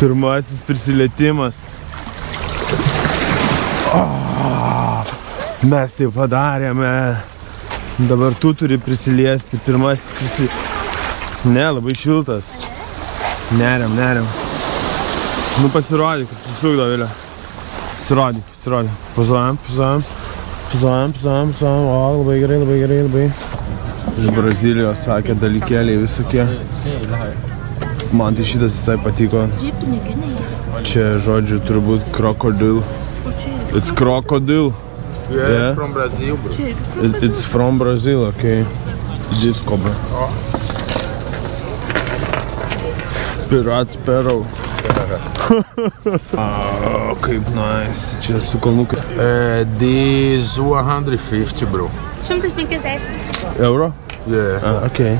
Pirmasis prisilietimas. Mes tai padarėme. Dabar tu turi prisiliesti. Pirmasis Ne, labai šiltas. Neriam. Nu pasirodyk, atsisuk, Dovilė. Pasirodyk. Pazuojam. O, labai gerai. Iš Brazilijos sakė dalykėliai visokie. Man tai šitas visai patiko. Čia žodžiu turbūt krokodil. It's crocodile. Yeah, from Brazil, bro. It's from Brazil, okay. Discover. Pirate Sparrow. Kaip nice. Čia su kalnukai. This 150, bro. 150 Euro? Yeah. Okay.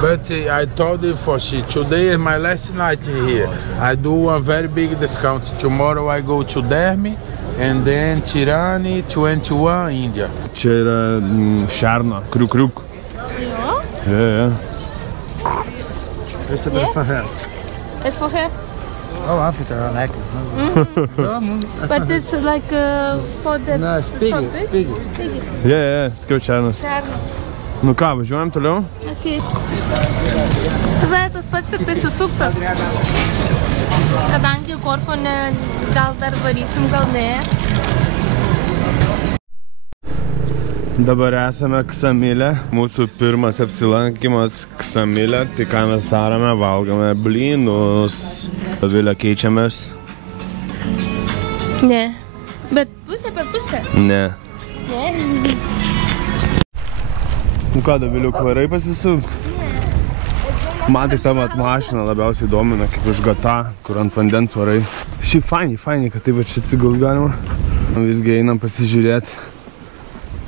But I told you for shit, today is my last night in here. I do a very big discount. Tomorrow I go to Dermi and then Tirani, 21, India. Čia yra šerno, kriuk. Jo? Yeah. It's a bit for her. It's for her? Oh, I think I like it. But it's like for the... No, it's bigger. Yeah, skiau černas. Černas. Nu ką, važiuojam toliau? Okay. Tas pats tik tai susuktas. Kadangi Korfu gal dar varysim, gal ne. Dabar esame Ksamilė. Mūsų pirmas apsilankimas Ksamilė. Tai ką mes darome? Valgome blynus. Dovilė keičiamės. Ne. Bet pusė per pusę? Ne. Ne. Nu ką, Doviliuk, varai pasisukt? Man tik ta mašina labiausiai domina, kaip iš gata, kur ant vandens varai. Šiaip faini, kad taip čia atsigult galima. Visgi einam pasižiūrėti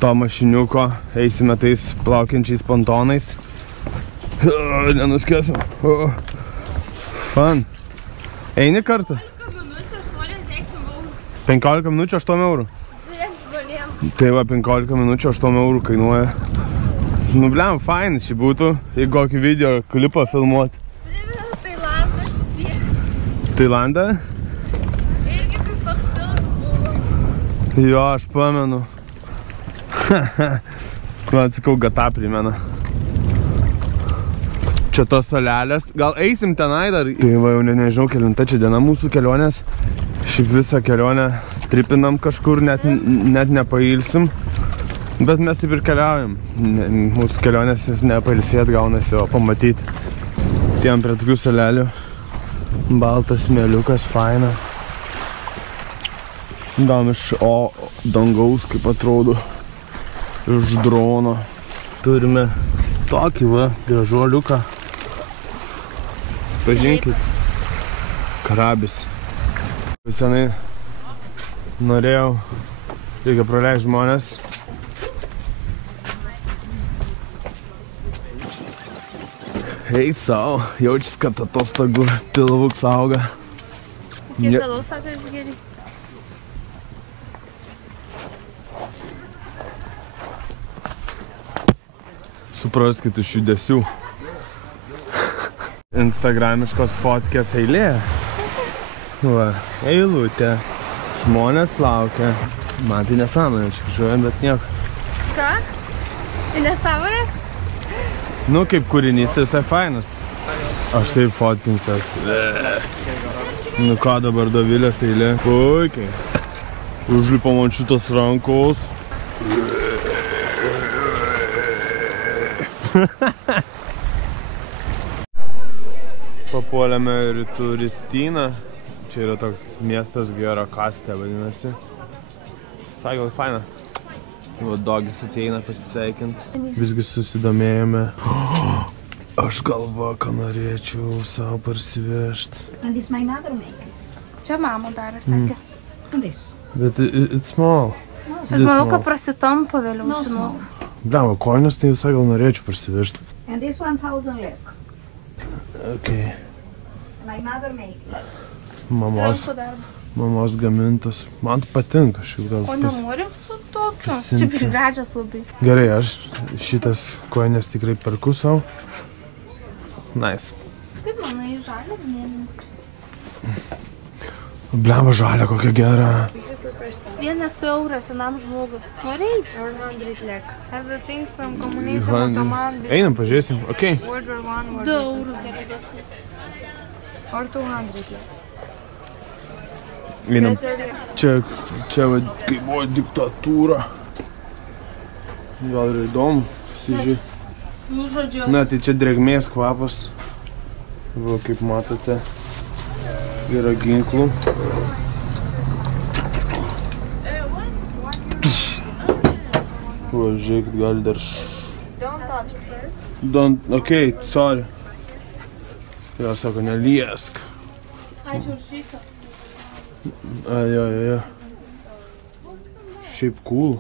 to mašiniuko. Eisime tais plaukiančiais pontonais. Nenuskėsim. Fun. Eini kartą? 15 minučių 8 eurų. Tai va, 15 minučių 8 eurų kainuoja. Nu, bliam, fainas šį būtų, jeigu kokį video klipą filmuoti. Tailandą šitie. Tailandą? Irgi kaip toks filmas buvo. Jo, aš pamenu. Man atsakau, gata primena. Čia tos salelės. Gal eisim tenai dar? Tai va, jau nežinau, kelinta čia diena mūsų kelionės. Šiaip visą kelionę tripinam kažkur, net nepailsim. Bet mes taip ir keliaujam. Mūsų kelionės nepailsėt gaunasi, o pamatyti. Tiem prie tokių salelių. Baltas smėliukas, faina. Gal iš dangaus, kaip atrodo. Iš drono. Turime tokį va, gražuoliuką. Pažinkit. Karabis. Senai norėjau reikia praleisti žmonės. Eit savo, jaučias, kad atostogų pilvuks auga. Kiek žalaus sako išgeri? Supraskit iš judesių. Instagramiškos fotkės eilė. Va, eilutė. Žmonės laukia. Man tai nesąmonė, čia kažkoja, bet nieko. Ką? Tai nesąmonė? Nu, kaip kūrinys, tai visai fainas. Aš taip fotkinsiuos. Nu ką, dabar Dovilės eilė. Puikiai. Užlipam ant šitos rankos. Papuolėme ir į Turistyną. Čia yra toks miestas Gerakastė vadinasi. Sakė, faina. Dogis ateina pasisveikinti. Visgi susidomėjome. Aš galvoju, ką norėčiau savo parsivežti. And this my mother make. Čia mama daro, sakė. And this. Bet it's small. Aš manau, kad prasitampa vėliau, žinau. Bliam, kojines tai visai gal norėčiau parsivežti. And this 1,000 lek. Okay. My mother make. Mamos gamintas. Man tai patinka. O nenorim su tokiu? Šiaip gražias labai. Gerai, aš šitas kojines tikrai perku savo. Nice. Kaip manai, žalia mėlyna? Bliamba žalia, kokia gera. 1 euras senam žmogui. Norėjai? 100 lek. Have the things from communism, Ottoman, Einam, pažiūrėsim. Ok. World War I, 2 eurus galėtų. or 200 lek. Einam. Čia va, kai buvo diktatūra. Gal ir įdomu. Pasižiūrė. Nu, žodžiu. Na, tai čia drėgmės kvapas. Va, kaip matote. Yra ginklų. Va, žiūrėkit, gali dar Don't touch first. Okay, sorry. Jo, sako, neliesk. Ačiū už šitą. Jo. Šiaip cool.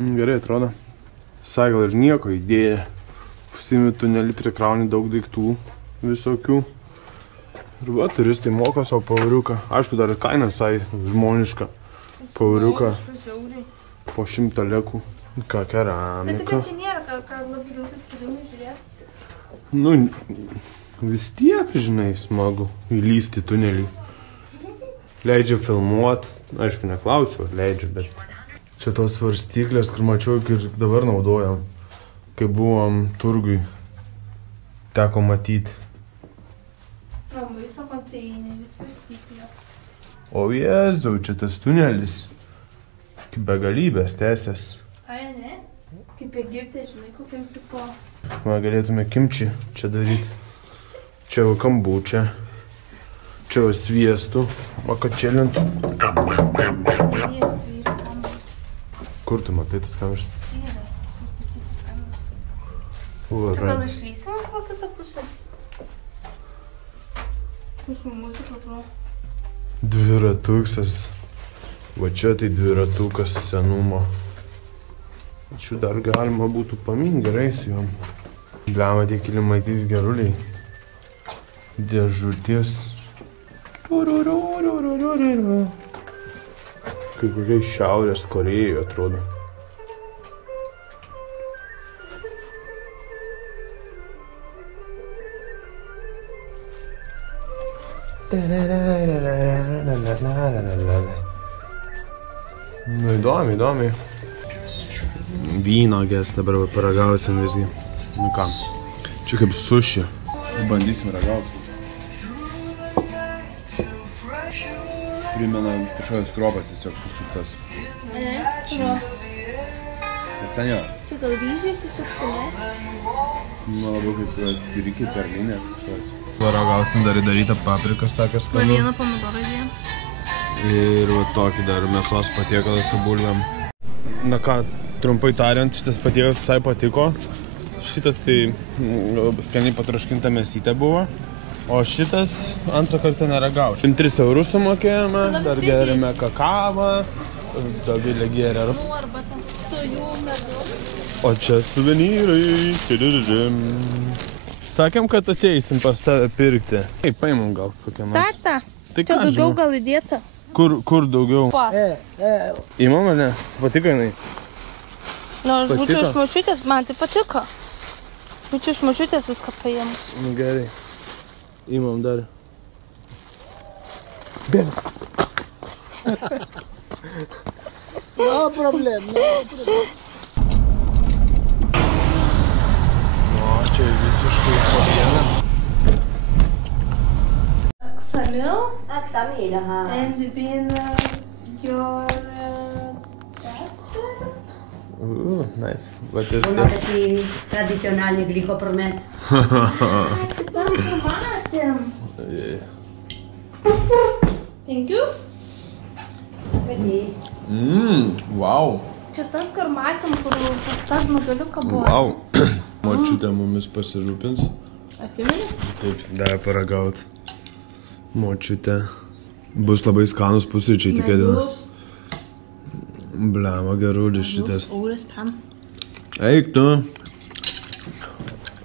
Gerai atrodo. Sai gal ir nieko idėja. Pusimi tunelį prikrauni daug daiktų visokių. Ir va, turistai moka savo pavariuką. Aišku, dar ir kaina sai žmoniška. Pavariuką po 100 lekų. Ką, Bet keramika. tikrai čia nėra, ką labai daug įskridimų žiūrėti. Nu, vis tiek, žinai, smagu įlysti tunelį. Leidžia filmuot. Aišku, neklausiu, ar leidžia, bet čia tos svarstyklės, kur mačiau, ir dabar naudojam. Kai buvom turgui, teko matyti. O, maisto konteineris, svarstyklės. O Jėzau, čia tas tunelis. Kaip begalybės tęsės. Ai, ne? Kaip Egipte, žinai, kokiam tipo. Va, galėtume kimči čia daryti. Čia va kambučia. Čia va sviestų. Makačėlintų. Kur tu matai tas kameras? Tai gal išlysim pro kitą pusę? Iš muzika, pro. Dviratuksas. Va čia tai dviratukas senumo. Čia dar galima būtų pamint gerai su juom. Bliama tie kilimai tai geruliai. Dėžutės. Kaip kokiai Šiaurės Korėjoje atrodo. Nu, įdomiai. Vynogės dabar paragausim visgi. Nu ką, čia kaip suši. Bandysim ragauti. Primena kažkokios kruopas tiesiog susuktas. Ne, pro. Senio. Čia gal ryžiai susukti, ne? Nu, labiau kaip skiriki perlinės kažkokios. Paragausim dar įdarytą papriką, sakė Dar skanu. vieną pomidorą dėjom. Ir va tokį dar mėsos patiekalą su bulvėm. Na ką, trumpai tariant, šitas patiekalas visai patiko. Šitas tai skaniai patroškinta mėsytė buvo. O šitas antrą kartą neragau. 3 eurus sumokėjome, dar gerėme kakavą, Dovilė gėrė. Nu, arba ten su jų medu. O čia suvenyrai. Sakėm, kad ateisim pas tave pirkti. Ei, paimam gal kokią nors. Tata, Tai čia ką daugiau žinau? gal įdėta. Kur daugiau? Pa. Įmam, ar ne? Patiko jinai? Nu, aš būčiau Patiko? iš močiutės, man tai patiko. Būčiau iš močiutės viską paėmus. Nu gerai. Įmam dar. Bėg. No problem. O, čia visiškai po vieną. Samil, Aksamil, aha. and been your pastor? Nice. What is this? Taki tradicionalny glikopromet. Čia tas, kur matėm. 5? Taki. Wow. Čia tas, kur matėm, kur pas tą žmogaliuką buvo. Wow. Močiutė mumis pasirūpins. Atsimeni? Taip, davė paragaut. Močiutė. Bus labai skanus pusryčiai tikėtina. Blema, gerūdis šitas. Euras pam. Eik tu.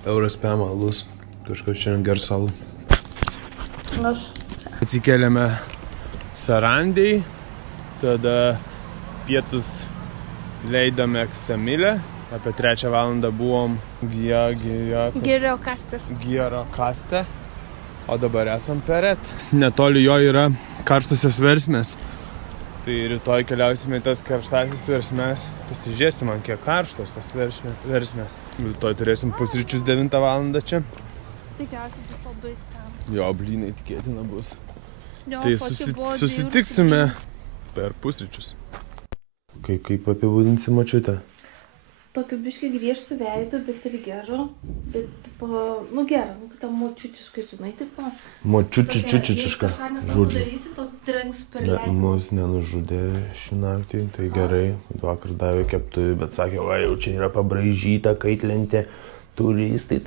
Euras pam alus. Kažkas šiandien gers alų. Aš. Atsikėlėme Sarandėj. Tada pietus leidome Aksamilę. Apie 3 valandą buvom Gero Geriau kasti. kaste. O dabar esam Peret. Netoli jo yra karštasios versmės. Tai rytoj keliausime į tas karštasis versmės. Pasižiūrėsim, man kiek karštos tas versmės. Rytoj turėsim pusryčius 9 valandą čia. Tikriausiai bus labai skanus. Jo, blynai tikėtina bus. Jo, Tai foči buvo susitiksime per pusryčius. Kaip apibūdinsi močiutę? Tokiu biškai griežtų veidų, bet ir gerų. Bet, tipo, gerą, tokia močiučiška, žinai, tipo. Močiučiška. Žodžiu. Darysi, to trenks per leidį. Mus nenužudė šį naktį, tai gerai. Vakar davė keptuvį, bet sakė, va, jau čia yra pabraižyta kaitlentė. Turistai.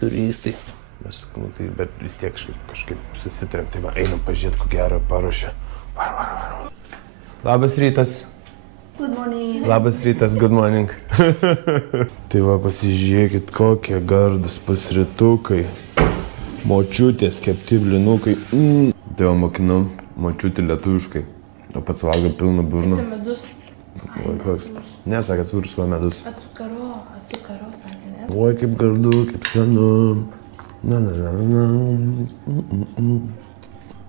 Mes, tai, bet vis tiek kažkaip susitarėm. Tai va, einam pažiūrėti, ko gero paruošė. Varom. Labas rytas. Good morning. Labas rytas, good morning. Tai va, pasižiūrėkit, kokie gardus pusrytukai. Močiutės kepti blinukai. Tai va, mokinau močiutį lietuviškai. O pats valgo pilną burną. Medus. Koks? Ne, sakė, sūris va medus. Atsukaro, sakė, ne? Oi, kaip gardu, kaip skanu. Na.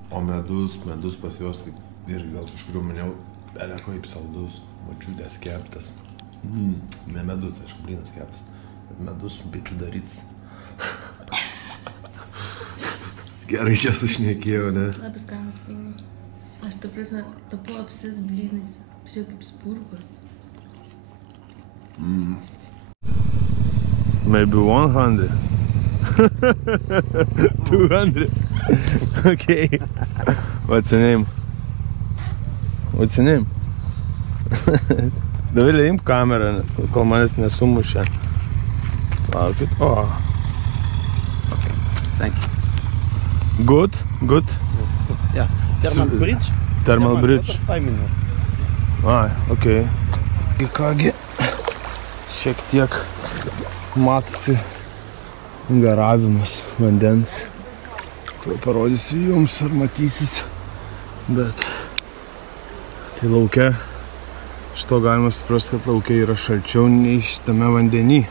O medus pas juos, tai irgi gal kažkuriu maniau, beleko kaip saldus. Močiutės keptas. Ne medus, aišku, blynas keptas. Bet medus su bičiu daryts. Gerai čia sušnekėjau, ne? Labai skanas blynai. Aš ta prasme tapau apsis blynais. Žiūrėk kaip spurgos. Maybe 100. 200. Okay. What's your name? Davilė, imk kamerą, kol manęs nesumušė. Laukit. O. Okay, thank you. Good? Yeah, Thermal Bridge. Thermal Bridge. 5 minutes. Ai, okei. Kągi, šiek tiek matosi garavimas vandens. Tuo parodysiu jums, ar matysis. Bet tai lauke. Šito galima suprasti, kad lauke yra šalčiau nei šitame vandenį.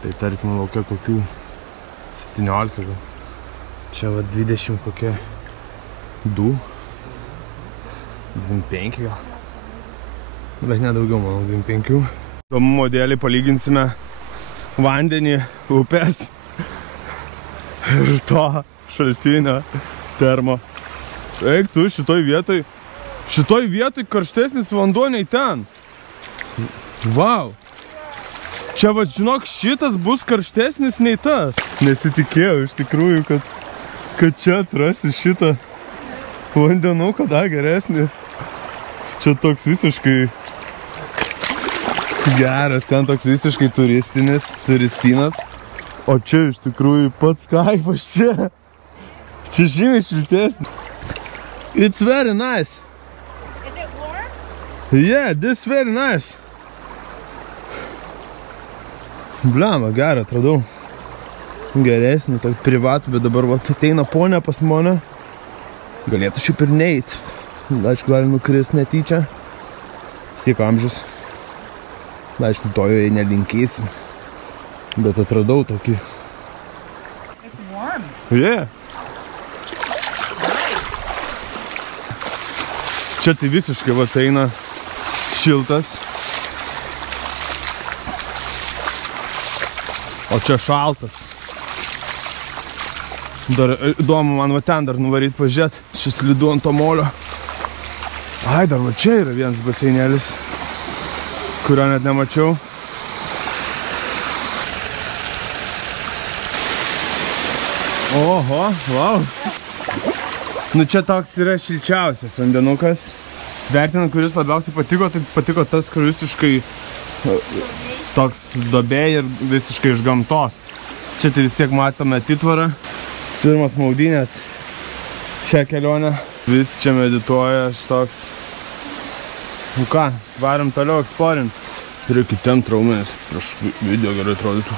Tai tarkim lauke kokių 17 gal. Čia va 20 kokie 2. 25 gal. Bet nedaugiau, manau, 25. Įdomumo dėlį palyginsime vandenį, upės ir to šaltinio termo. Eik tu šitoj vietoj karštesnis vanduo nei ten. Vau. Čia va, žinok, šitas bus karštesnis nei tas. Nesitikėjau iš tikrųjų, kad čia atrasi šitą vandenuką dar geresnį. Čia toks visiškai geras, ten toks visiškai turistinas. O čia iš tikrųjų pats kaifas čia. Čia žymiai šiltesnis. It's very nice. Is it warm? Yeah, this very nice. Blema, gerą atradau. Geresnį, tokį privatų, bet dabar va, ateina ponia pas mane. Galėtų šiaip ir neit. Aišku, gali nukrist netyčia. Stiek amžius. Aišku, to jau nelinkėsim. Bet atradau tokį. It's warm. Yeah. Čia tai visiškai va eina šiltas. O čia šaltas. Dar įdomu man va ten dar nuvaryt pažiūrėt. Šis slidu ant to molio. Ai, dar va čia yra vienas baseinėlis, kurio net nemačiau. Oho, wow. Nu čia toks yra šilčiausias vandenukas. Vertinant, kuris labiausiai patiko, tai patiko tas, kur visiškai toks duobė ir visiškai iš gamtos. Čia tai vis tiek matome atitvarą. Pirmas maudynės šią kelionę. Vis čia medituoja šitoks. Nu ką, varom toliau eksplorint. Reikia tempt raumenis, prieš video gerai atrodytų.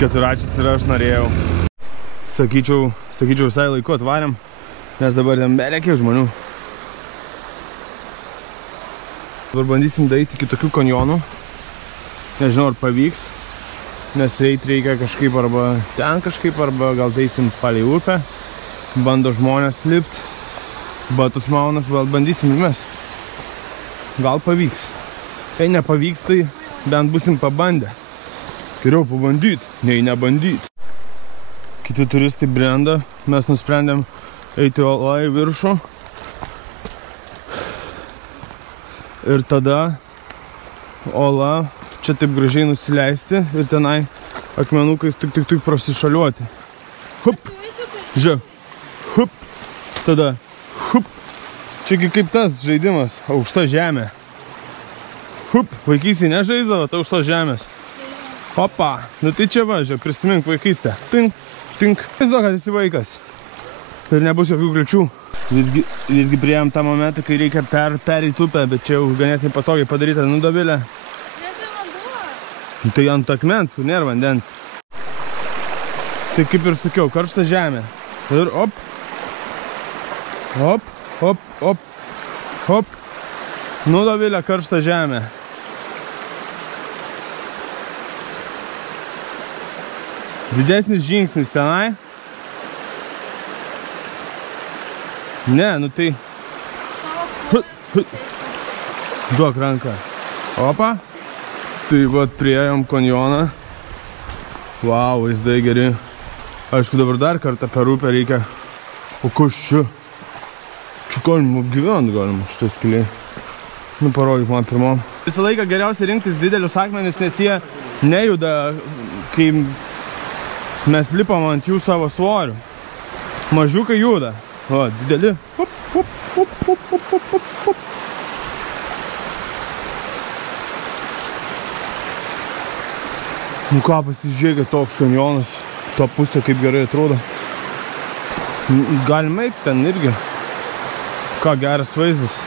Keturačiais ir aš norėjau. Sakyčiau, visai laiku atvarėm, nes dabar ten bereikia žmonių. Dabar bandysim daryti kitokių kanjonų. Nežinau, ar pavyks, nes reikia kažkaip arba ten kažkaip, arba gal eisim palei upę. Bando žmonės lipt, batus maunas, bandysim ir mes. Gal pavyks. Jei nepavyks, tai bent busim pabandę. Geriau pabandyti, nei nebandyti. Kiti turistai brenda, mes nusprendėm eiti uolą į viršų. Ir tada uolą čia taip gražiai nusileisti ir tenai akmenukais tik prasišaliuoti. Hup, žiūrėk, hup, tada, hup. Čiagi kaip tas žaidimas, aukšta žemė. Hup, vaikystėje nežaisdavo, tai aukštos žemės. Opa, nu tai čia va, žiūrėk, prisimink vaikystę. Tink, tink. Vaizduok, kad esi vaikas. Ir nebus jokių kliučių. Visgi priėjom tą momentą, kai reikia pereit upę, bet čia jau ganėtinai patogiai padaryta. Nu, Dovilė. Tai ant akmens, kur nėra vandens. Tai kaip ir sakiau, karšta žemė. Ir op. Op, op, op. Op. Nu, Dovilė, karšta žemė. Didesnis žingsnis tenai. Ne, nu tai... Duok ranką. Opa. Tai vat priėjom kanjoną. Vau, vaizdai geri. Aišku, dabar dar kartą per upę reikia. O kas čia? Čia galima gyventi, galima šitas keliai. Nu, parodyk man pirmom. Visą laiką geriausia rinktis didelius akmenis, nes jie nejuda, kai mes lipam ant jų savo svorių. Mažiukai juda. O, dideli. Hop, hop, hop, hop, hop, hop, hop. Nu ką, pasižiūrėkit toks kanjonas. To pusė kaip gerai atrodo. Galima eiti ten irgi. Ką geras vaizdas.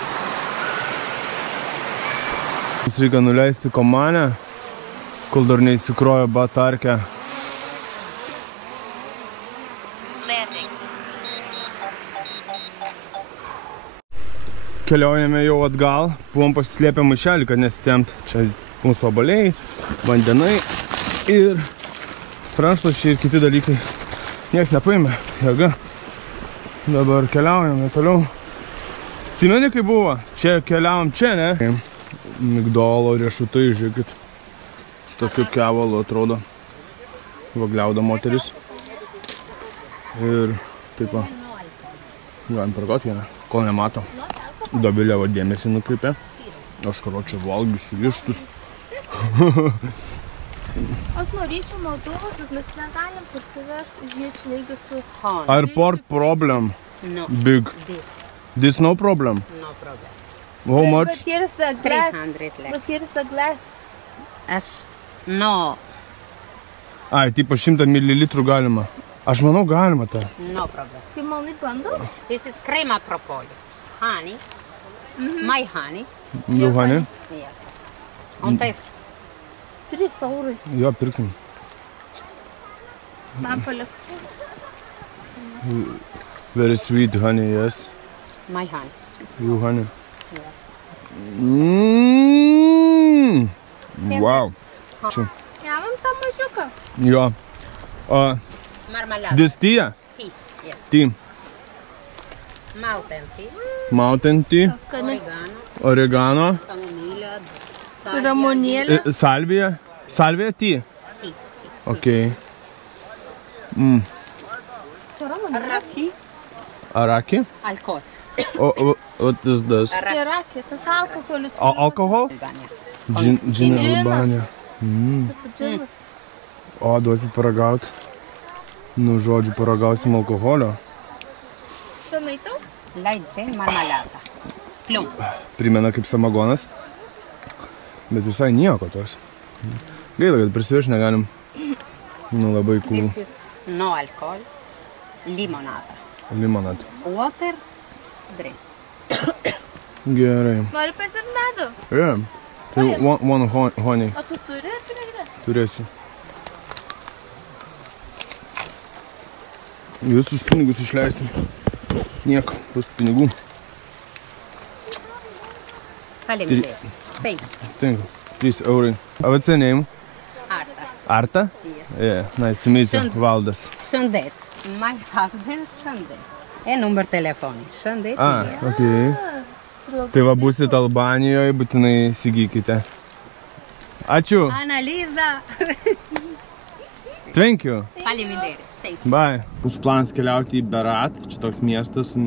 Mums reikia nuleisti komanę, kol dar neįsikrojo batarkę. Keliaujame jau atgal, buvom pasislėpę maišelį, kad nesitempt. Čia mūsų obaliai, vandenai ir rankšluosčiai ir kiti dalykai. Nieks nepaėmė, jėga. Dabar keliaujame toliau. Atsimeni, kai buvo? Čia keliavom čia, ne? Migdolo riešutai, žiūrėkit. Tokiu kevalu atrodo. Vagliauda moteris. Ir taip va. Galim pargauti vieną, kol nemato. Dovilė va dėmesį nukreipė. Aš karočią valgysiu riešutus. Aš norėčiau Moldovos, bet mes negalim parsivežti žiečlaigį su... Airport problem. No. Big. This no problem? No problem. How much? But here is the glass. 300 left. But here is the glass. No. Ai, tipo 100 ml galima. Aš manau galima tą. No problem. Kaip manai bando? This is crema propolis. Honey. My honey. Jau honey? Yes. On taste. 3 eurai. Jo, pirksim. Man palik. Very sweet honey, yes. My honey. You honey. Yes. Wow. Čia. Jamam tą mažiuką. Jo. Marmalade. This tea? Tea. Yes. Tea. Mountain tea. Mountain tea. Skani. Oregano. Oregano. Camomilla. Ramonėlės. Salvija. Salvija tea? Tea. Okay. Čia ramonėlės. Raki. Araki? Alcohol. What is this? Čia rakė, tas alkoholis. Alcohol? Gin Albania. Džinas. O, duosit paragauti. Nu, žodžiu, paragausim alkoholio. Tomatoes? Light gin marmalada. Plum. Primena kaip samagonas. Bet visai nieko toks. Gaila, kad prisiveš negalim. Nu, labai cool. This is no alcohol. Limonada. Limonad. Water. Drink. Gerai. Nori pasimt medų? Yeah. Tai one honey. O tu turi ar tu negali? Turėsiu. Visus pinigus išleisim. Nieko, bus pinigų. Palimdė. Thank you. 3 eurai. What's your name? Arta. Arta? Yes. Yeah, nice to meet you. Shandet. Valdas. Shandet. My husband Shandet. Number telefoni. Shandet. Okay. Tai va būsit Albanijoje, būtinai įsigykite. Ačiū. Analiza. Thank you. Palimdė. Thank you. Bye. Mūsų planas keliauti į Berat. Čia toks miestas su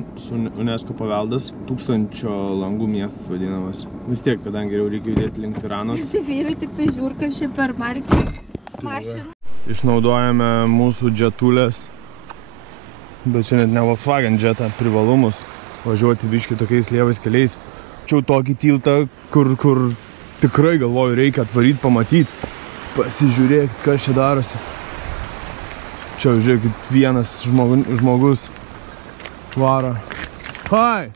UNESCO paveldas. 1000 langų miestas vadinamas. Vis tiek, kadangi jau reikia judėti link Tiranos. Visi vyrai tik tai žiūrka šį per mašiną. Išnaudojame mūsų džetulės. Bet čia net ne Volkswagen džetą, privalumus. Važiuoti biški tokiais lievais keliais. Čia tokį tiltą, kur tikrai galvoju reikia atvaryti, pamatyti. Pasižiūrėkit, kas čia darosi. Čia, žiūrėkit, vienas žmogus varo. Hi!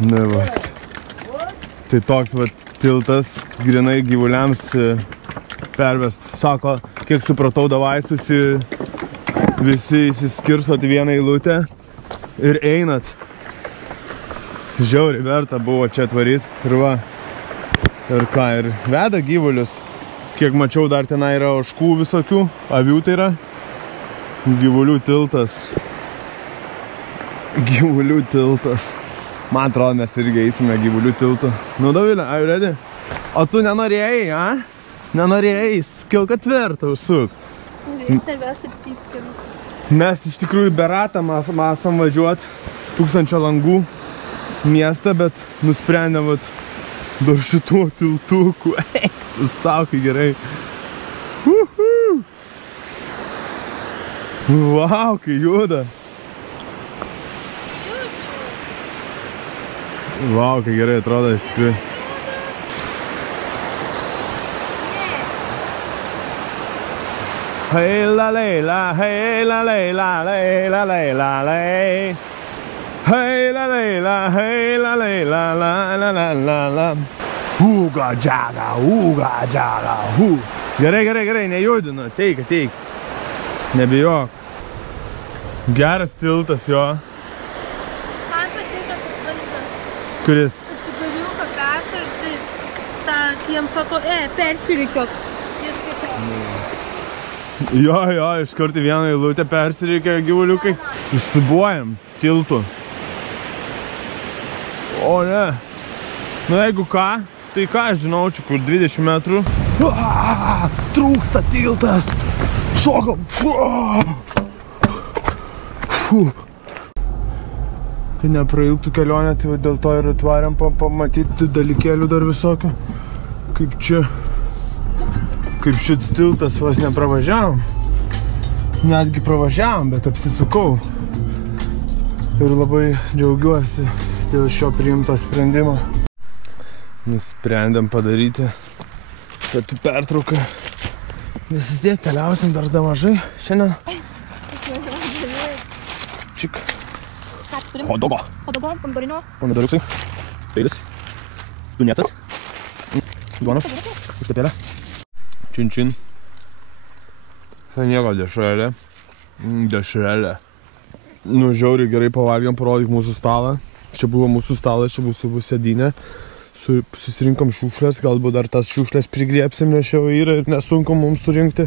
Ne, va. Tai toks, va, tiltas grinai gyvuliams pervest. Sako, kiek supratau, davai visi įsiskirstot į vieną eilutę ir einat. Žiauriai verta buvo čia atvaryt. Ir va. Ir ką, ir veda gyvulius. Kiek mačiau, dar tenai yra ožkų visokių, avių tai yra. Gyvulių tiltas. Gyvulių tiltas. Man atrodo, mes irgi eisime gyvulių tiltų. Nu, Dovilė, are you ready? O tu nenorėjai, a? Nenorėjai, skil ketvirtą užsuk. Svarbiausia pypkim. Mes iš tikrųjų Beratą masam važiuot 1000 langų miestą, bet nusprendėm vat do šitų tiltukų. Eik, tu saukai gerai. Vau, kai juda. Vau, kai gerai atrodo iš tikrųjų. Hey la la, hey la la, hey la la. Hey la la, hey la la. Uga džaga, hu. Gerai, nejudina, teik. Nebijok. Geras tiltas jo. Man patiko tas vaizdas. Kuris? Atsigariuką prašo ir tai tiems sako, persirikiok. Jo, iš karto vieną eilutę persirikia gyvuliukai. Išsibuojam tiltų. O ne. Nu jeigu ką, tai ką aš žinau, čia kur 20 metrų. Trūksta tiltas. Šokam. Kai neprailgtų kelionę, tai dėl to ir atvarėm pamatyti dalykėlių dar visokių. Kaip čia. Kaip šits tiltas vos nepravažiavom. Netgi pravažiavom, bet apsisukau. Ir labai džiaugiuosi dėl šio priimto sprendimo. Nusprendėm padaryti pietų pertrauką. Nes vis tiek keliausim dar mažai šiandien. Čik. Hodogo. Pomidoriuksai. Peilis. Duniecas. Duonos. Užtepėlė. Čin. Tai nieko dešrelė. Dešrelė. Nu, žiauriai gerai pavalgėm, parodyk mūsų stalą. Čia buvo mūsų stalas, čia buvo sėdynė. Susirinkom šiukšlės, galbūt dar tas šiukšlės prigriepsim, nes jau yra ir nesunku mums surinkti.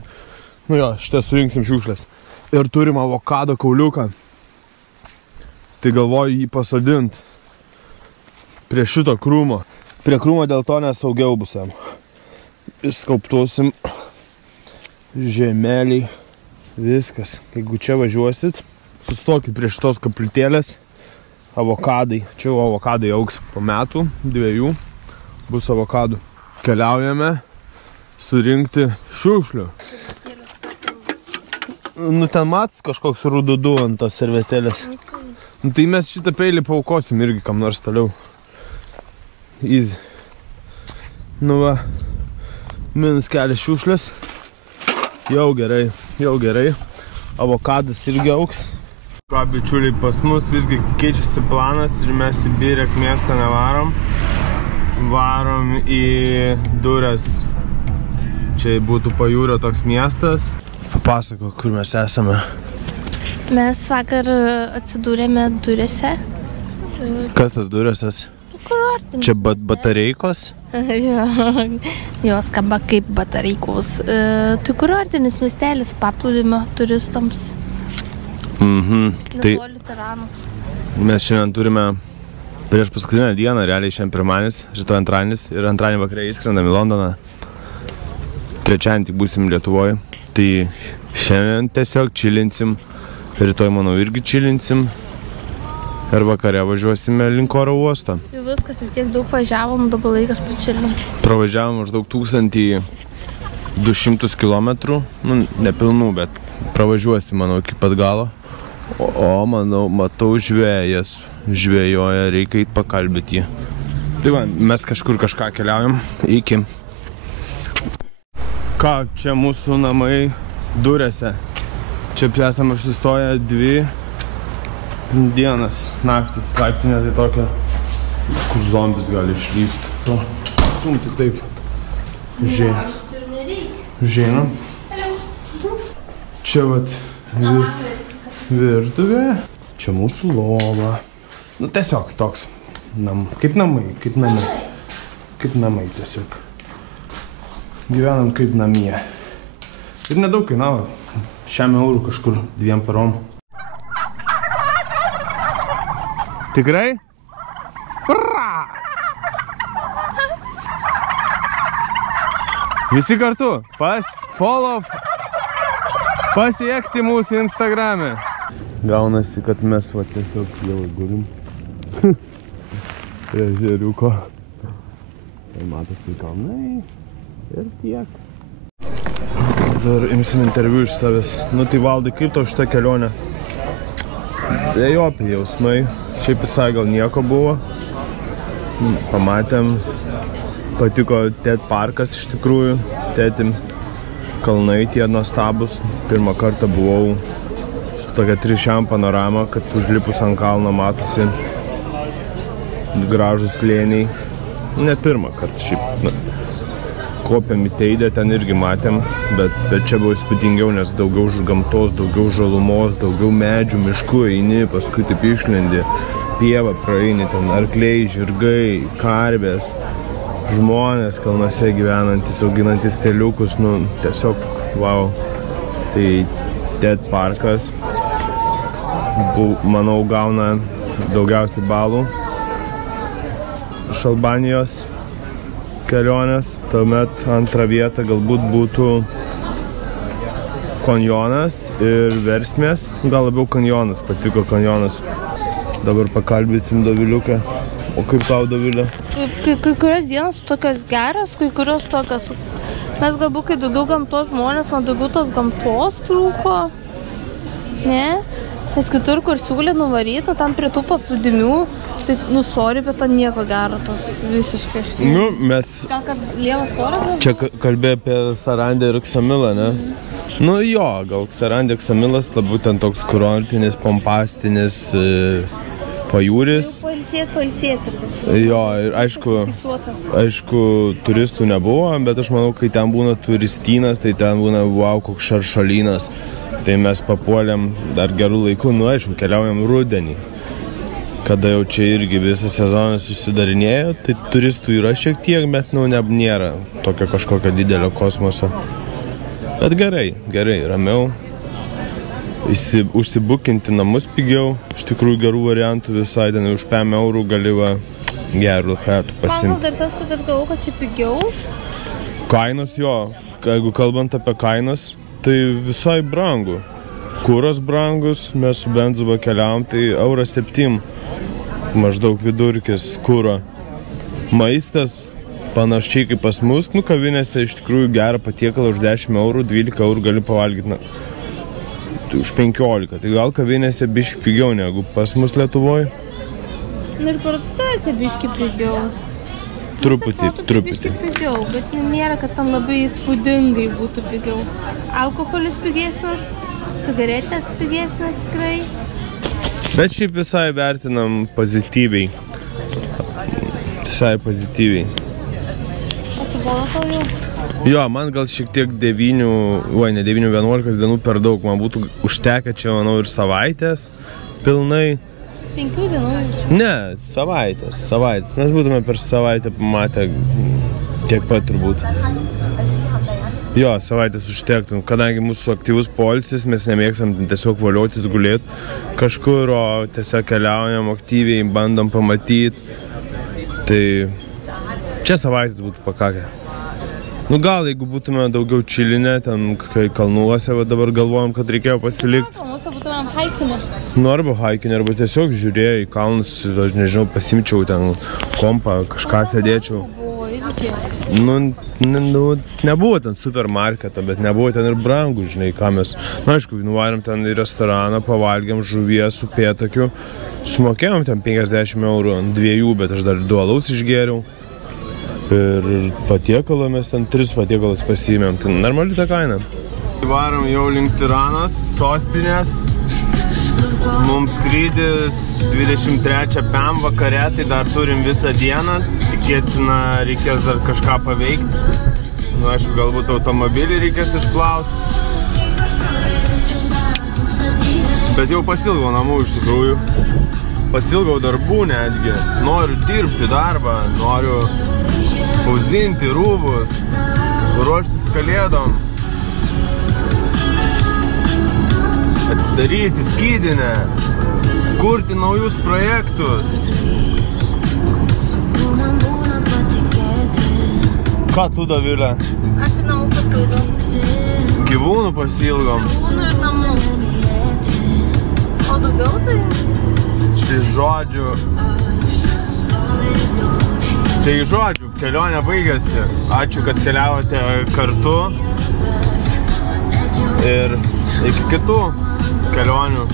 Nu jo, šitą surinksim šiukšlės. Ir turim avokado kauliuką. Tai galvoju jį pasodint. Prie šito krūmo. Prie krūmo dėl to nesaugiau busiam. Išskauptuosim žemelį. Viskas. Jeigu čia važiuosit, sustokit prie šitos kapliutėlės. Avokadai. Čia jau avokadai augs po metų, 2 bus avokadų. Keliaujame surinkti šiukšlių. Nu ten mats kažkoks rududu ant tos servetėlės. Nu tai mes šitą peilį paukosim irgi kam nors toliau. Easy. Nu va, minus kelias šiukšlės. Jau gerai. Avokadas irgi augs. Ką, bičiuliai, pas mus visgi keičiasi planas ir mes į Birek miestą nevarom. Varom į Durės čia būtų pajūrio toks miestas. Papasako, kur mes esame. Mes vakar atsidūrėme Durėse. Kas tas Durėsas? Kurortinis. Čia batareikos? Jos skamba kaip batareikos. Tai kurortinis miestelis paplūdimio turistams. Tai Liuteranus. mes šiandien turime prieš paskutinę dieną, realiai šiandien pirmadienis, rytoj antradienis ir antradienį vakare įskrendam į Londoną. Trečiadienį tik būsim Lietuvoje. Tai šiandien tiesiog čilinsim, rytoj manau irgi čilinsim ir vakare važiuosime link oro uosto. Jau viskas, jau tiek daug važiavom, dabar laikas pačilinti. Pravažiavom maždaug 1200 km, nu nepilnų, bet pravažiuosim manau iki pat galo. O manau, matau žvėjas, žvėjoja, reikia eit pakalbėti jį. Tai va, mes kažkur kažką keliaujam, iki. Ką, čia mūsų namai Durėse. Čia esam apsistoję 2 dienas, naktis, laiptinė tai tokia, kur zombis gali išlįsti. Tai taip, žinam. Čia vat virtuvė, čia mūsų lova. Nu tiesiog toks, kaip namai tiesiog. Gyvenam kaip namie. Ir nedaug kainavo, 100 eurų kažkur 2 parom. Tikrai? Ura! Visi kartu, pasiekti mūsų Instagrame. Gaunasi, kad mes va tiesiog jau gulim prie ežeriuko. Tai matosi kalnai ir tiek. Dar imsim interviu iš savęs. Nu tai Valdai, kaip tau šitą kelionę? Dvejopi jausmai. Šiaip visai gal nieko buvo. Pamatėm. Patiko Ted parkas iš tikrųjų. Tetim kalnai tie nuostabus. Pirmą kartą buvau su tokia 3 panorama, kad užlipus ant kalno matosi gražus slėniai. Ne pirmą kartą šiaip. Kopėm į Teidę, ten irgi matėm, bet čia buvo įspūdingiau, nes daugiau gamtos, daugiau žalumos, daugiau medžių, miškų eini, paskui taip išlendi, pievą praeini, ten arkliai, žirgai, karvės, žmonės kalnuose gyvenantis, auginantis teliukus, nu tiesiog wow. Tai Ted parkas, manau, gauna daugiausiai balų iš Albanijos kelionės, tuomet antrą vietą galbūt būtų kanjonas ir versmės, gal labiau kanjonas, patiko kanjonas. Dabar pakalbėsim Doviliuką. O kaip tau, Dovilė? Kai kurios dienos tokios geros, kai kurios tokios. Mes galbūt, kai daugiau gamtos žmonės, man daugiau tos gamtos trūko. Ne? Nes kitur, kur siūlė nuvaryti, tam prie tų paplūdimių, tai, nu, sorry, bet ten nieko gero, tos visiškai aš. Nu, mes... Gal, kad lievas oras? Čia kalbėjo apie Sarandę ir Ksamilą, ne? Nu jo, gal Sarandė Ksamilas, labiau ten toks kurortinis, pompastinis pajūris. Pailsėti. Jo, ir aišku, turistų nebuvo, bet aš manau, kai ten būna turistynas, tai ten būna, wow, koks šaršalynas. Tai mes papuolėm dar gerų laikų, nu aišku, keliaujam rudenį. Kada jau čia irgi visą sezoną susidarinėjo, tai turistų yra šiek tiek, bet nu nėra tokio kažkokio didelio kosmoso. Bet gerai, ramiau. Užsibukinti namus pigiau, iš tikrųjų gerų variantų visai, ten už 5 eurų gali va gerų chatų pasimti. Man gal dar tas, kad aš galvoju, kad čia pigiau? Kainos jo, jeigu kalbant apie kainas, tai visai brangu. Kuras brangus, mes su benzu keliavom, tai €7 maždaug vidurkis kuro. Maistas panašiai kaip pas mus, nu kavinėse iš tikrųjų gerą patiekalą už 10 eurų, 12 eurų gali pavalgyti, na, už 15. Tai gal kavinėse biški pigiau negu pas mus Lietuvoje? Ir parduotuvėse biški pigiau. Truputį. Biški pigiau, bet nėra, kad tam labai įspūdingai būtų pigiau. Alkoholis pigesnis, cigaretės pigesnis tikrai. Bet šiaip visai vertinam pozityviai. Visai pozityviai. Atsibodo tau jau? Jo, man gal šiek tiek 9-11 dienų per daug. Man būtų užtekę čia, manau, ir savaitės pilnai. 5 dienų iš. Ne, savaitės. Mes būtume per savaitę pamatę tiek pat turbūt. Jo, savaitės užtektų. Kadangi mūsų aktyvus poilsis, mes nemėgstam tiesiog valiotis, gulėti kažkur, o tiesiog keliaujam aktyviai, bandom pamatyti. Tai čia savaitės būtų pakakę. Nu gal, jeigu būtume daugiau čilinę, ten kalnuose, dabar galvojam, kad reikėjo pasilikti. Mūsų būtumėm haikinę. Nu arba haikinę, arba tiesiog žiūrėjau į kalnus, aš nežinau, pasimčiau ten kompą, kažką sėdėčiau. Nu, nebuvo ten supermarketo, bet nebuvo ten ir brangų, žinai, ką mes. Na, aišku, nuvarėm ten į restoraną, pavalgėm žuvies su upėtakiu, sumokėjom ten 50 eurų ant 2, bet aš dar 2 alaus išgėriau. Ir patiekalą mes ten 3 patiekalus pasiėmėm, tai normali ta kaina. Varom jau link Tiranos, sostinės. Mums skrydis 23 PM vakare, tai dar turim visą dieną. Tikėtina, reikės dar kažką paveikti. Nu, aišku, galbūt automobilį reikės išplauti. Bet jau pasilgau namų iš tikrųjų. Pasilgau darbų netgi. Noriu dirbti darbą, noriu spausdinti rūbus, ruoštis kalėdom, atidaryti skydinę, kurti naujus projektus. Ką tu, Dovilė? Aš į namų pasilgom. Gyvūnų pasilgom. Gyvūnų ir namų. O daugiau tai? Tai žodžiu, kelionė baigėsi. Ačiū, kas keliavote kartu. Ir iki kitų kelionių.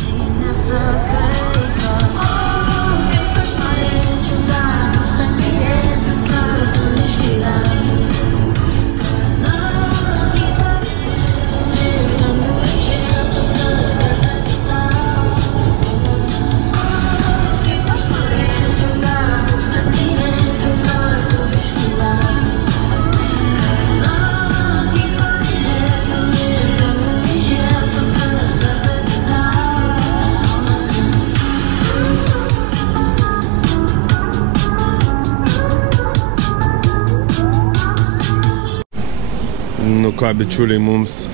Nu ką, bičiuliai, mums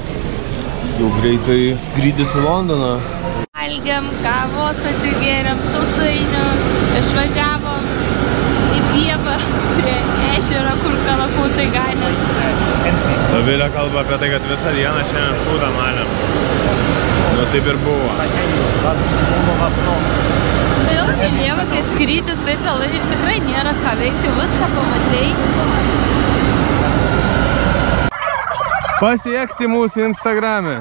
jau greitai skrydis į Londoną. Valgėm, kavos atsigėrėm, sausainių, išvažiavom į pievą prie ežero, kur kalakutai ganė. Dovilė kalba apie tai, kad visą dieną šiandien šūdą malėm. Nu taip ir buvo. Tai jau minėjau, kai skrydis taip vėlai ir tikrai nėra ką veikti, viską pamatei. Pasiekti mūsų Instagrame.